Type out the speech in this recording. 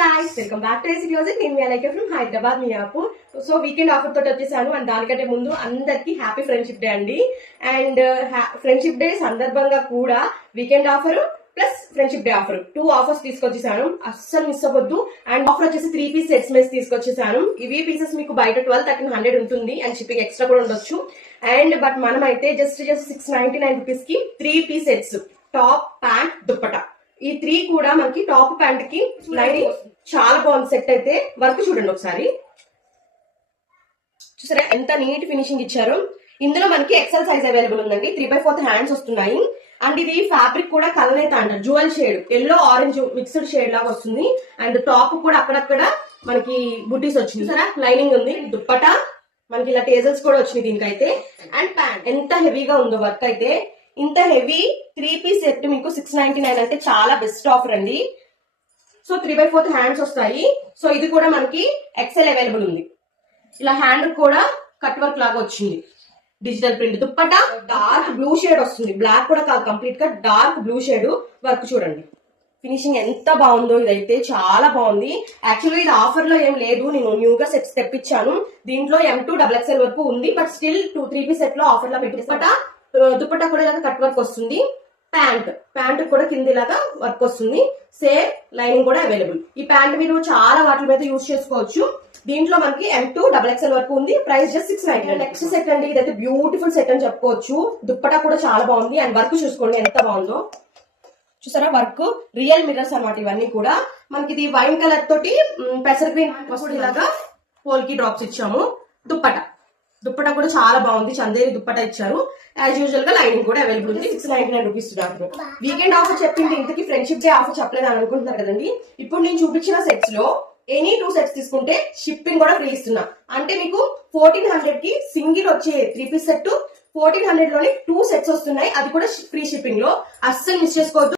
guys, welcome back to AC Closet. నేను మీ Alaika from Hyderabad Miyapur. So weekend offer తోటి వచ్చేసాను అండ్ దానికంటే ముందు అందరికి హ్యాపీ ఫ్రెండ్షిప్ డే అండి. అండ్ ఫ్రెండ్షిప్ డే సందర్భంగా కూడా weekend offer plus friendship day offer 2 offers తీసుకొచ్చేసాను. అస్సలు మిస్ అవ్వద్దు. అండ్ ఆఫర్ వచ్చేసి 3 పీస్ సెట్స్ మీద తీసుకొచ్చేసాను. ఇవి పీసెస్ మీకు బయట 12,1300 ఉంటుంది అండ్ షిప్పింగ్ ఎక్స్ట్రా కూడా ఉండొచ్చు. అండ్ బట్ మనం అయితే జస్ట్ 699 రూపీస్ కి 3 piece sets, top, pant, dupatta, ఈ 3 కూడా మనకి టాప్ ప్యాంట్ కి లైనింగ్ చాలా బాగుంది. సెట్ అయితే వర్క్ చూడండి ఒకసారి, చూసారా ఎంత నీట్ ఫినిషింగ్ ఇచ్చారు. ఇందులో మనకి ఎక్సెల్ సైజ్ అవైలబుల్ ఉందండి. 3/4 హ్యాండ్స్ వస్తున్నాయి. అండ్ ఇది ఫ్యాబ్రిక్ కూడా కలనేత అంటారు, jewel shade, yellow orange mixed shade లాగా వస్తుంది. అండ్ టాప్ కూడా అక్కడక్కడ మనకి బుటీస్ వచ్చింది, సరే లైనింగ్ ఉంది. దుప్పటా మనకి ఇలా టేజల్స్ కూడా వచ్చినాయి దీనికైతే. అండ్ ప్యాంట్ ఎంత హెవీగా ఉందో వర్క్ అయితే. ఇంత హెవీ 3 పీస్ సెట్ మీకు 699 అంటే చాలా బెస్ట్ ఆఫర్ అండి. సో 3/4 హ్యాండ్స్ వస్తాయి. సో ఇది కూడా మనకి ఎక్సెల్ అవైలబుల్ ఉంది. ఇలా హ్యాండ్ కూడా కట్ వర్క్ లాగా వచ్చింది, digital print. Dupatta dark blue shade వస్తుంది, బ్లాక్ కూడా కాదు, కంప్లీట్ గా డార్క్ బ్లూ షేడ్. వర్క్ చూడండి, ఫినిషింగ్ ఎంత బాగుందో. ఇదైతే చాలా బాగుంది. యాక్చువల్లీ ఇది ఆఫర్ లో ఏం లేదు, నేను న్యూగా సెట్స్ తెప్పించాను. దీంట్లో M2 XXL వరకు ఉంది. బట్ స్టిల్ 3 పీస్ సెట్ లో ఆఫర్ లో పెట్టేస్తా. దుప్పటా కూడా ఇలాగా కట్ వర్క్ వస్తుంది. ప్యాంట్ కూడా కింద ఇలాగా వర్క్ వస్తుంది. సేమ్ లైనింగ్ కూడా అవైలబుల్. ఈ ప్యాంట్ మీరు చాలా వాటి మీద యూజ్ చేసుకోవచ్చు. దీంట్లో మనకి M2 XXL వరకు ఉంది. Price just 699. నెక్స్ట్ సెట్ అండి, ఇదైతే బ్యూటిఫుల్ సెట్ అని చెప్పుకోవచ్చు. దుప్పటా కూడా చాలా బాగుంది. అండ్ వర్క్ చూసుకోండి ఎంత బాగుందో. చూసారా వర్క్, రియల్ మిర్రర్స్ అన్నమాట ఇవన్నీ కూడా. మనకి ఇది వైన్ కలర్ తోటి పెసర్ గ్రీన్ వస్తుంది, ఇలాగా పోల్కి డ్రాప్స్ ఇచ్చాము. దుప్పటా కూడా చాలా బాగుంది, చందేరి దుప్పటా ఇచ్చారు. యాజ్ యూజువల్ గా లైనింగ్ కూడా అవైలబుల్ ఉంది. 699 రూపీస్. వీకెండ్ ఆఫర్ చెప్పింది, ఇంతకీ ఫ్రెండ్షిప్ డే ఆఫర్ చెప్పలేదు అని అనుకుంటున్నారు కదండి. ఇప్పుడు నేను చూపించిన సెట్స్ లో ఎనీ 2 సెట్స్ తీసుకుంటే షిప్పింగ్ కూడా ఫ్రీ ఇస్తున్నా. అంటే మీకు 1400 కి సింగిల్ వచ్చే 3 పీస్ సెట్, 1400 లోనే 2 సెట్స్ వస్తున్నాయి. అది కూడా ఫ్రీ షిప్పింగ్ లో. అస్సలు మిస్ చేసుకోవద్దు.